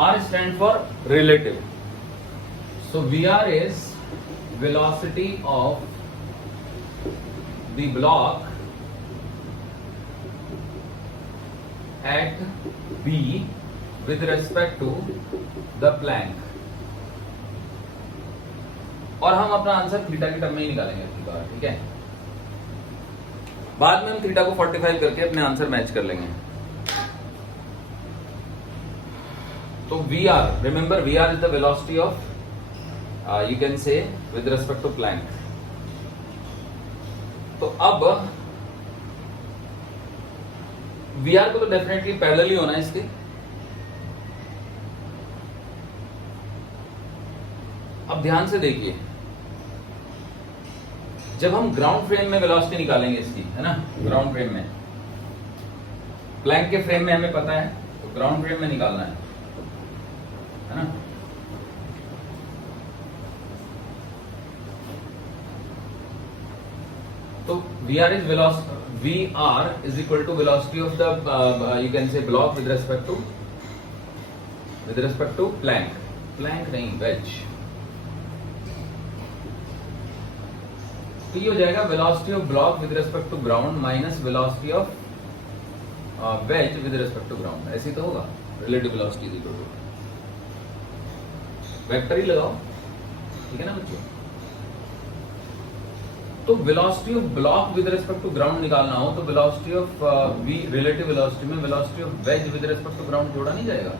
R stand for relative. So Vr is velocity of the block at B with respect to the plank। और हम अपना आंसर थीटा के टर्म में ही निकालेंगे, ठीक है। बाद में हम थीटा को 45 करके अपने आंसर मैच कर लेंगे। तो VR, remember VR is the velocity of you can say with respect to plank। तो अब VR को तो डेफिनेटली पैरेलल ही होना है इसके। अब ध्यान से देखिए, जब हम ग्राउंड फ्रेम में वेलोसिटी निकालेंगे इसकी, है ना, ग्राउंड फ्रेम में, प्लैंक के फ्रेम में हमें पता है, तो ग्राउंड फ्रेम में निकालना है ना। तो VR is velocity, VR is equal to velocity of the you can say block with respect to plank, plank नहीं, wedge। तो ये हो जाएगा velocity of block with respect to ground minus velocity of wedge with respect to ground। ऐसे तो होगा, relative velocity is equal to, vector ही लगाओ, ठीक है ना बच्चों। तो velocity of block with respect to ground निकालना हो तो velocity of V relative velocity में velocity of wedge with respect to ground जोड़ा नहीं जाएगा,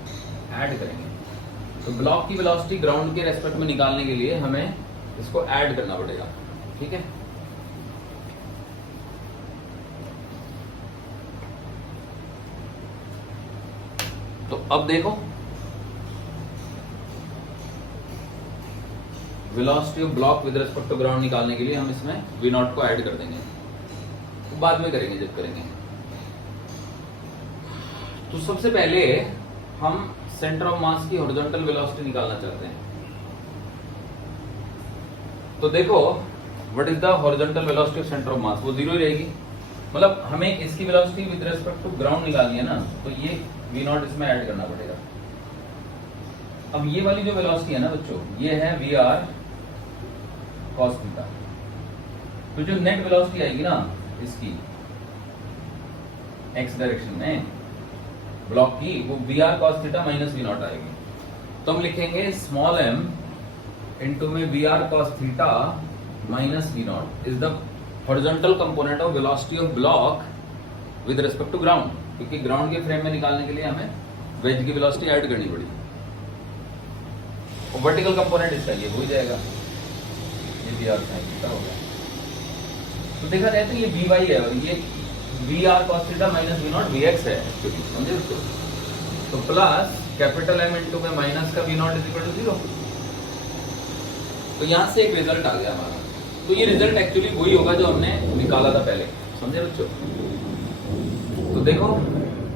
ऐड करेंगे। तो ब्लॉक की वेलोसिटी ग्राउंड के रेस्पेक्ट में निकालने के लिए हमें इसको ऐड करना पड़ेगा, ठीक है। तो अब देखो, velocity of block with respect to ground निकालने के लिए हम इसमें V नॉट को ऐड कर देंगे, तो बाद में करेंगे जब करेंगे। तो सबसे पहले हम सेंटर ऑफ मास की हॉरिजॉन्टल वेलोसिटी निकालना चाहते हैं। तो देखो, what is the horizontal velocity of center of mass, वो 0 ही रहेगी। मतलब हमें इसकी velocity with respect to ground निकालनी है ना, तो ये V नॉट इसमें ऐड करना पड़ेगा। अब ये वाली जो वेलोसिटी है ना बच्चों, ये है VR cos थीटा। तो जो नेट वेलोसिटी आएगी ना इसकी x डायरेक्शन में ब्लॉक की, वो VR cos theta minus V not आएगी। तो हम लिखेंगे स्मॉल m इंटू में VR cos theta minus V not is the horizontal component of velocity of block with respect to ground, क्योंकि ग्राउंड के फ्रेम में निकालने के लिए हमें वेज की वेलोसिटी ऐड करनी पड़ी। और वर्टिकल कंपोनेंट इसका ये हो जाएगा, ये VR sin थीटा हो गया। तो देखा जाए तो ये Vy है और ये VR cos theta minus V not Vx है, समझे उसको। तो प्लस कैपिटल M इंटू में माइनस का V not is equal to 0। तो यहां से एक रिजल्ट आ गया हमारा। तो ये रिजल्ट एक्चुअली वही होगा जो हमने निकाला था पहले, समझे बच्चों। तो देखो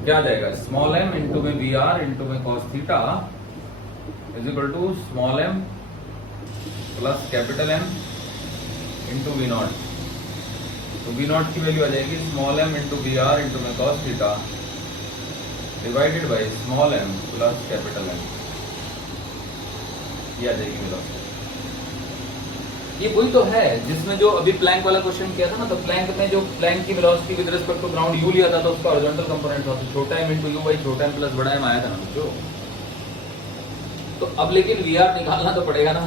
क्या आ जाएगा, स्मॉल m इंटू में VR इंटू में cos theta is equal to small m plus capital M into V not. तो V नॉट की वैल्यू आ जाएगी small m into VR into में cos theta divided by small m plus capital M। ये आ जाएगी velocity. ये वही तो है जिसमें जो अभी प्लैंक वाला क्वेश्चन किया था ना, तो प्लैंक में जो प्लैंक की velocity with respect to ground u लिया था, तो उसका हॉरिजॉन्टल कंपोनेंट था, तो छोटा m इनटू यू बाई छोटा m प्लस बड़ा m आया था ना बच्चों। तो अब लेकिन वी आर निकालना तो पड़ेगा ना।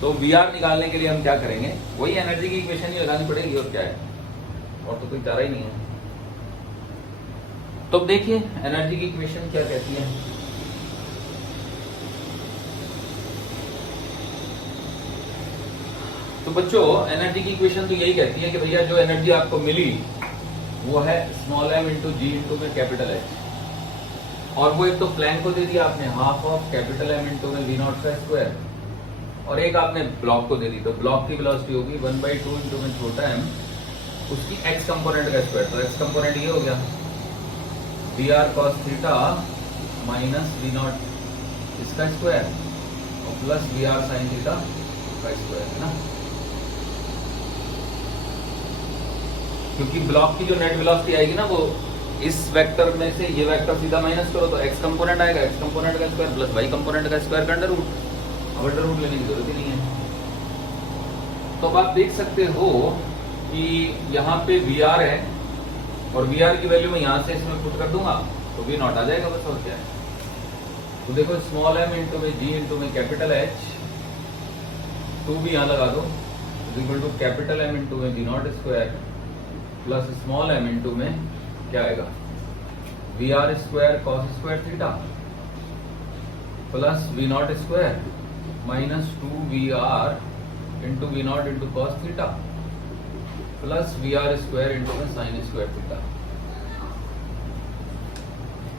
तो वी आर निकालने के लिए हम क्या करेंगे, वही एनर्जी की इक्वेशन ही लगानी पड़ेगी, और क्या है, और तो कोई चारा ही नहीं है। तो अब देखिए एनर्जी की इक्वेशन क्या कहती है। तो बच्चों एनर्जी की इक्वेशन तो यही कहती है कि भैया जो एनर्जी आपको मिली वो है small m into g into में कैपिटल H, और वो एक तो प्लैंक को दे दिया आपने half of capital M into में वी नॉट का स्क्वायर, और एक आपने ब्लॉक को दे दी, तो ब्लॉक की वेलोसिटी होगी 1/2 इंटू में छोटा m उसकी x कंपोनेंट का स्क्वायर, तो x कंपोनेंट ये हो गया v are cos theta minus v not इसका स्क्वायर और plus v r sine theta का स्क्वायर, है ना। क्योंकि ब्लॉक की जो नेट वेलोसिटी आएगी ना, वो इस वेक्टर में से ये वेक्टर सीधा माइनस करो तो x कंपोनेंट आएगा, x कंपोनेंट का स्क्वायर प्लस y कंपोनेंट का स्क्वायर का अंडर रूट, अब अंडर रूट लेने की जरूरत ही नहीं है। तो अब आप देख सकते हो कि यहाँ पे VR है और VR की वैल्यू मैं यहाँ से इसमें पुट कर दूंगा तो V नॉट आ जाएगा, बस और क्या है। तो देखो स्मॉल m इंटू में G इंटू में कैपिटल H, 2 भी यहाँ लगा दो, equal to capital M into में V not square plus small m into में क्या आएगा v r square cos square theta plus we not square minus 2VR into we not into cos theta plus v r square into में sine square theta.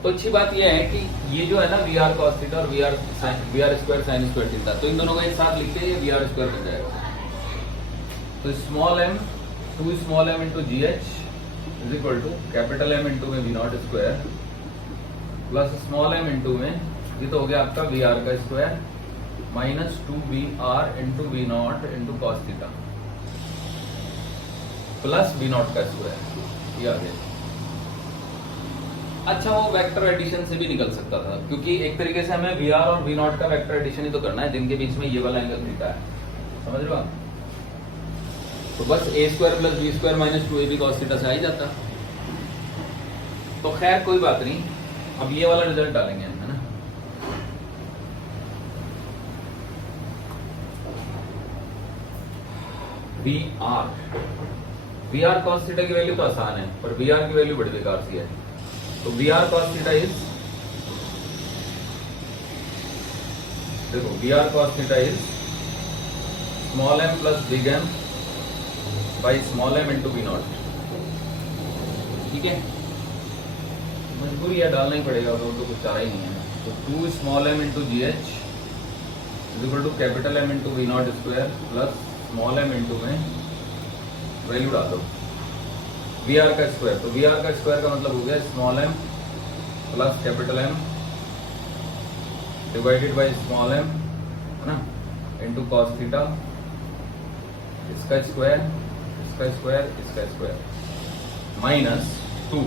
तो अच्छी बात यह है कि ये जो है ना वी आर कॉस थीटा और v r square sine square theta, तो इन दोनों को एक साथ लिखते हैं, वी आर स्क्वायर बन जाएगा। तो small m 2 small m into ji H is equal to capital M into में we not square plus small m into में ये तो हो गया आपका वी आर का square minus 2VR into we not into cos theta plus we naught का square, ये आ गया। अच्छा वो वेक्टर एडिशन से भी निकल सकता था, क्योंकि एक तरीके से हमें वी आर और वी नॉट का वेक्टर एडिशन ही तो करना है जिनके बीच में ये वाला एंगल थीटा है, समझ रहे हो आप। तो बस a square plus b square minus 2ab cos theta से आ ही जाता। तो खैर कोई बात नहीं, अब ये वाला रिजल्ट डालेंगे हम, है ना। वी आर कॉस थीटा की वैल्यू तो आसान है, पर वी आर की वैल्यू बड़ी बेकार सी है। तो we are cos theta is, देखो V are cos theta is small m plus big M by small m into we naught, ठीक है। मजबूरी है, डालना ही पड़ेगा, तो कुछ चारा ही नहीं है। तो 2 small m into ji H is equal to capital M into we not square plus small m into में वैल्यू डाल दो वी आर का स्क्वायर, तो वी आर का स्क्वायर का मतलब हो गया small m plus capital M divided by small m, है ना, इंटू कॉस थीटा, इसका स्क्वायर इसका स्क्वायर इसका square minus 2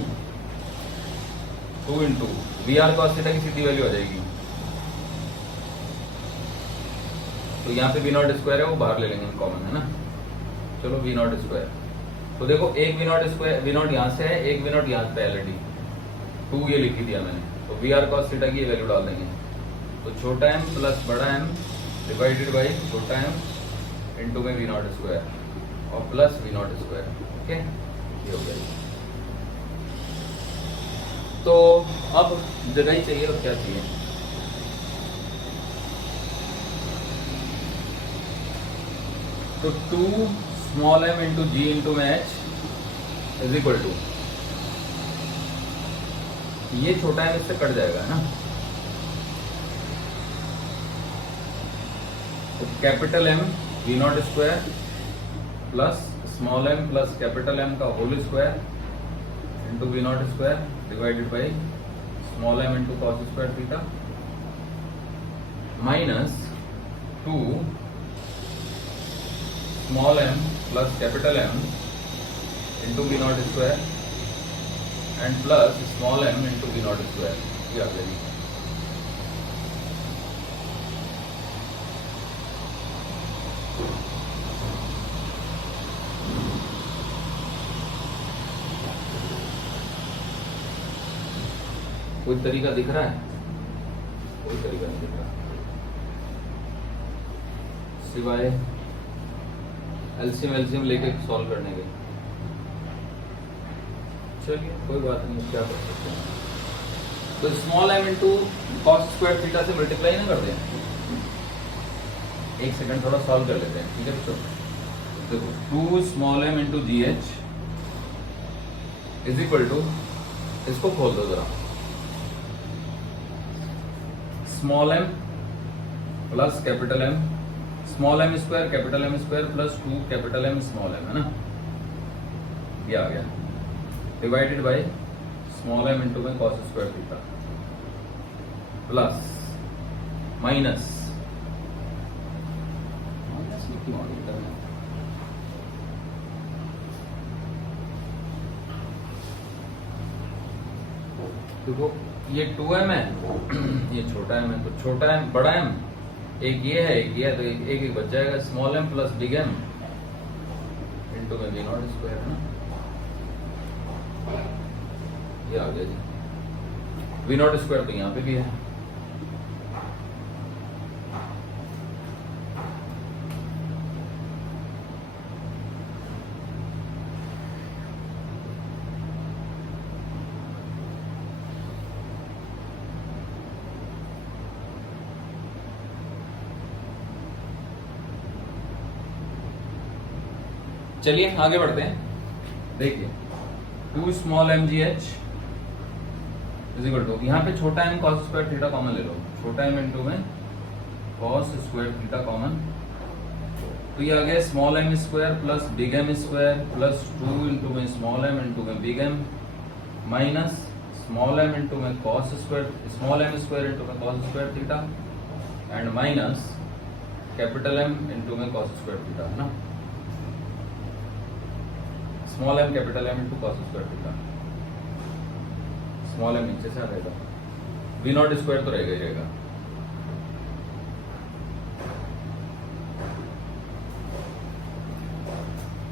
into v are cos theta की सीधी वैल्यू आ जाएगी, तो यहाँ पे वी नॉट स्क्वायर है वो बाहर ले लेंगे कॉमन, है ना। चलो वी नॉट स्क्वायर, तो देखो एक v not square, v not यहाँ से है, एक वी नॉट यहाँ पे ऑलरेडी 2 ये लिख ही दिया मैंने, तो वी आर कॉस थीटा की वैल्यू डाल देंगे, तो छोटा m प्लस बड़ा M डिवाइडेड बाई छोटा m इंटू में वी नॉट स्क्वायर और plus we not square, okay, ये हो गया। तो अब जगह ही चाहिए और क्या चाहिए, तो 2 small m into g into में h इज इक्वल टू, ये छोटा m इससे कट जाएगा, है ना, तो capital M v not square plus small m plus capital M का whole square into we not square divided by small m into cos square theta minus 2 small m plus capital M into we not square and plus small m into we not square, ये आ जाएगी। कोई तरीका दिख रहा है? कोई तरीका नहीं दिख रहा सिवाय एलसीएम लेके सॉल्व करने के। चलिए कोई बात नहीं, क्या कर सकते हैं। तो small m into cos square theta से मल्टीप्लाई ना कर दें। एक सेकंड थोड़ा सॉल्व कर लेते हैं, ठीक है बच्चों। देखो 2 small m into ji H is equal to, इसको खोल दो जरा, small m plus capital M, small m square capital M square plus 2 capital M small m, है ना, ये आ गया, divided by small m into में cos square theta plus minus देखो ये 2m है, ये छोटा m है, तो छोटा m बड़ा m एक ये है एक ये है, तो एक एक बच जाएगा, small m plus big m into में वी नॉट स्क्वायर, है ना, ये आ गया जी। वी नॉट स्क्वायर तो यहाँ पे भी है। चलिए आगे बढ़ते हैं। देखिए 2 small m g H is equal to, यहाँ पे छोटा m cos square theta common ले लो, छोटा m इंटू में cos स्क्वायर थीटा कॉमन, तो ये आ गया small m square plus big m square plus 2 into में स्मॉल m इंटू में big m minus small m into में cos square, small m square into में cos square theta and minus capital M into में cos square theta, है ना, small m capital M into cos square theta, small m नीचे से आ जाएगा, we not square तो रहेगा ही रहेगा।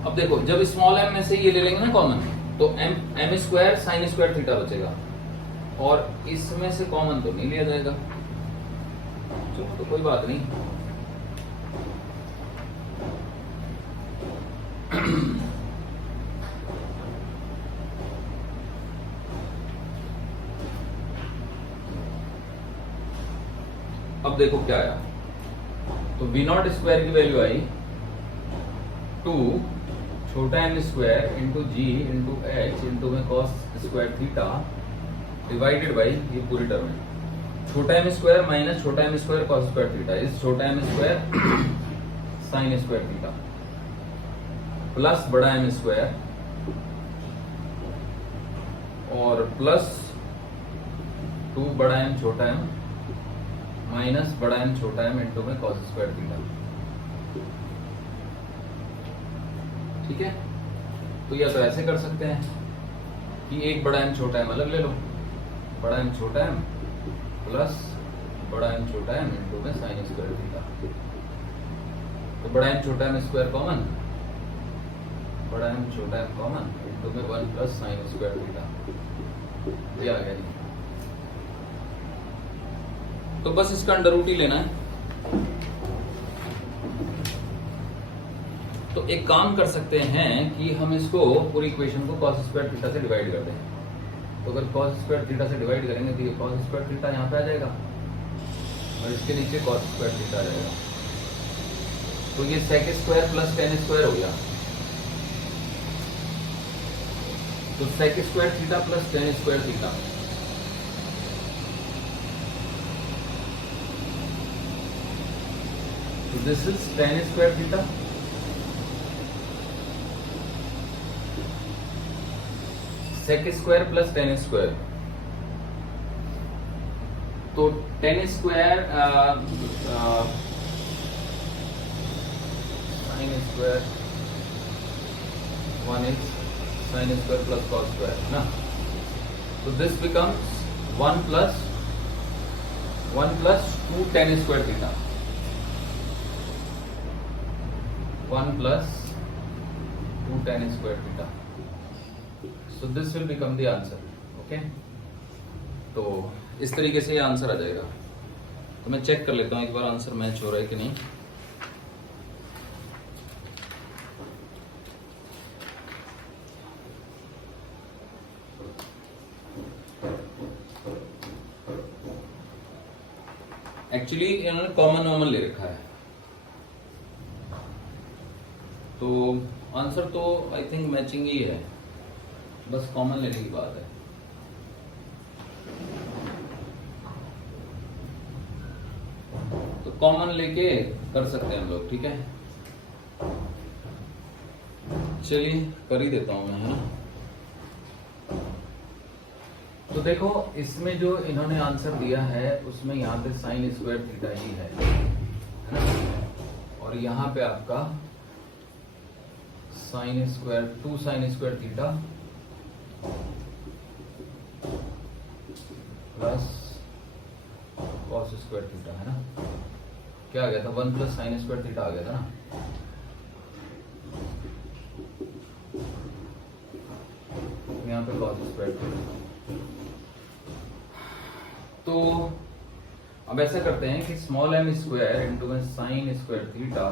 अब देखो जब स्मॉल m में से ये ले लेंगे ना कॉमन, तो m square sine square theta बचेगा, और इसमें से कॉमन तो नहीं लिया जाएगा, चलो तो कोई बात नहीं। अब देखो क्या आया, तो वी नॉट स्क्वायर की वैल्यू आई 2 छोटा m square into g into H into में cos square theta divided by ये पूरी टर्म है, छोटा m स्क्वायर माइनस छोटा m square cos square theta is छोटा m square sine square theta plus बड़ा m स्क्वायर और प्लस 2 बड़ा m छोटा m माइनस बड़ा m छोटा m इंटू में cos स्क्वायर थीटा, ठीक है। तो या तो ऐसे कर सकते हैं कि एक बड़ा m छोटा m अलग ले लो, बड़ा m छोटा m प्लस बड़ा m छोटा m इंटू में साइन स्क्वायर थीटा, तो बड़ा m छोटा m स्क्वायर कॉमन, बड़ा m छोटा m कॉमन इंटू में 1 प्लस साइन स्क्वायर थीटा, ये आ गया जी। तो बस इसका अंडर रूट ही लेना है। तो एक काम कर सकते हैं कि हम इसको पूरी इक्वेशन को cos स्क्वायर थीटा से डिवाइड कर दें, तो अगर cos स्क्वायर थीटा से डिवाइड करेंगे तो ये cos स्क्वायर थीटा यहाँ पे आ जाएगा और इसके नीचे cos स्क्वायर थीटा आ जाएगा, तो ये sec square plus tan square हो गया, तो sec square theta plus tan square theta, so this is tan square theta sec square plus tan square, तो tan square sin square 1 is sin square plus cos square, है ना, so this becomes 1 plus 2 tan square theta, 1 plus 2 tan square theta, so this will become the answer, okay। तो तो इस तरीके से ये answer आ जाएगा। तो मैं चेक कर लेता हूँ एक बार आंसर मैच हो रहा है कि नहीं। एक्चुअली इन्होंने कॉमन ले रखा है, तो आंसर तो आई थिंक मैचिंग ही है, बस कॉमन लेने की बात है। तो कॉमन लेके कर सकते हैं हम लोग, ठीक है। चलिए कर ही देता हूं मैं, है ना। तो देखो इसमें जो इन्होंने आंसर दिया है उसमें यहाँ पे साइन स्क्वायर थीटा ही है ना, और यहाँ पे आपका sine square 2 sign square theta plus cos square theta, है ना। क्या आ गया था, 1 प्लस साइन स्क्वायर थीटा आ गया था ना। यहाँ पे कॉस स्क्वायर थीटा। तो अब ऐसा करते हैं कि स्मॉल एम स्क्वायर इंटू में sine square theta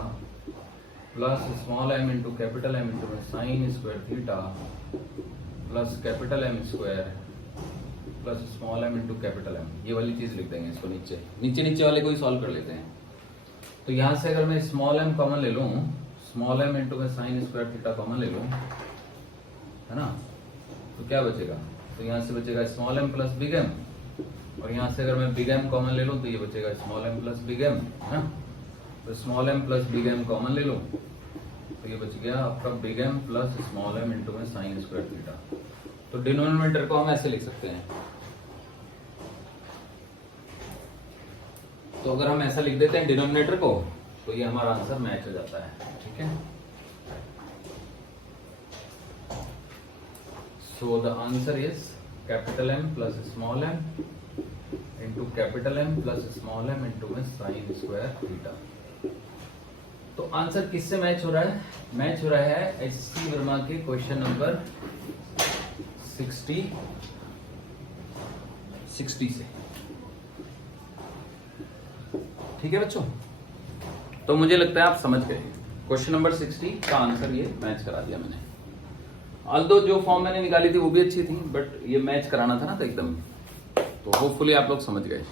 plus small m into capital M into में sine square theta plus capital M square plus small m into capital M, ये वाली चीज लिख देंगे इसको नीचे नीचे वाले को ही सॉल्व कर लेते हैं। तो यहां से अगर मैं स्मॉल एम कॉमन ले लूं, स्मॉल एम इंटू में साइन स्क्वायर थीटा कॉमन ले लूं, है ना, तो क्या बचेगा, तो यहां से बचेगा small m plus big m, और यहां से अगर मैं बिग एम कॉमन ले लूं तो ये बचेगा small m plus big m, है ना। तो small m plus big m common ले लूं तो ये बच गया आपका big m plus small m into में साइन स्क्वायर थीटा। तो डिनोमिनेटर को हम ऐसे लिख सकते हैं। तो अगर हम ऐसा लिख देते हैं डिनोमिनेटर को तो ये हमारा आंसर मैच हो जाता है, ठीक है। So the answer is capital M plus small m into capital M plus small m into में साइन स्क्वायर थीटा। तो आंसर किससे मैच हो रहा है, मैच हो रहा है एच.सी. वर्मा के क्वेश्चन नंबर 60 से, ठीक है बच्चों। तो मुझे लगता है आप समझ गए, क्वेश्चन नंबर 60 का आंसर ये मैच करा दिया मैंने। ऑल्दो जो फॉर्म मैंने निकाली थी वो भी अच्छी थी, बट ये मैच कराना था ना तो एकदम, तो होपफुली आप लोग समझ गए।